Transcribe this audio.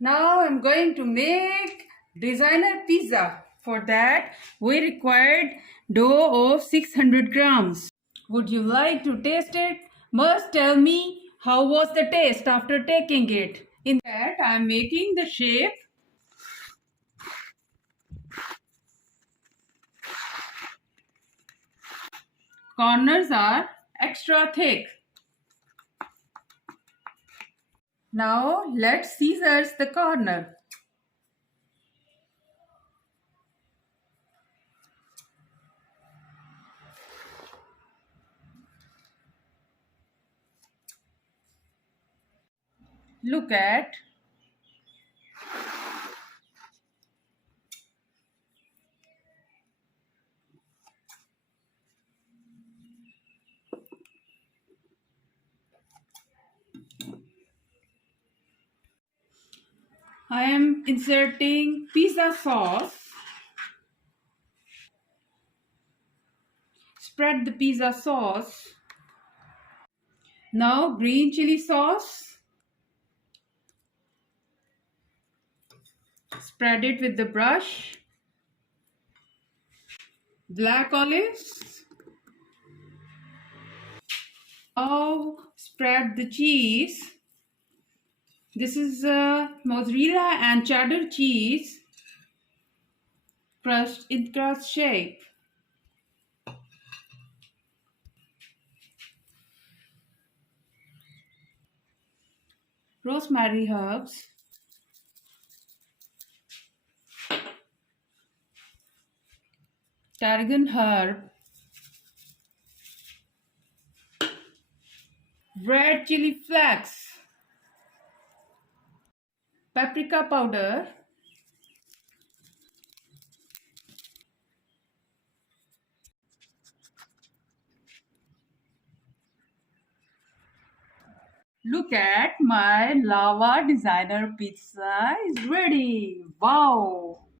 Now I'm going to make designer pizza. For that, we required dough of 600 grams. Would you like to taste it? Must tell me how was the taste after taking it. In that, I'm making the shape. Corners are extra thick. Now let's scissors the corner. Look at. I am inserting pizza sauce. Spread the pizza sauce. Now green chili sauce. Spread it with the brush. Black olives. Now spread the cheese. This is mozzarella and cheddar cheese crushed in crust shape. Rosemary herbs. Tarragon herb. Red chili flakes. Paprika powder. Look at my lava designer pizza is ready. Wow!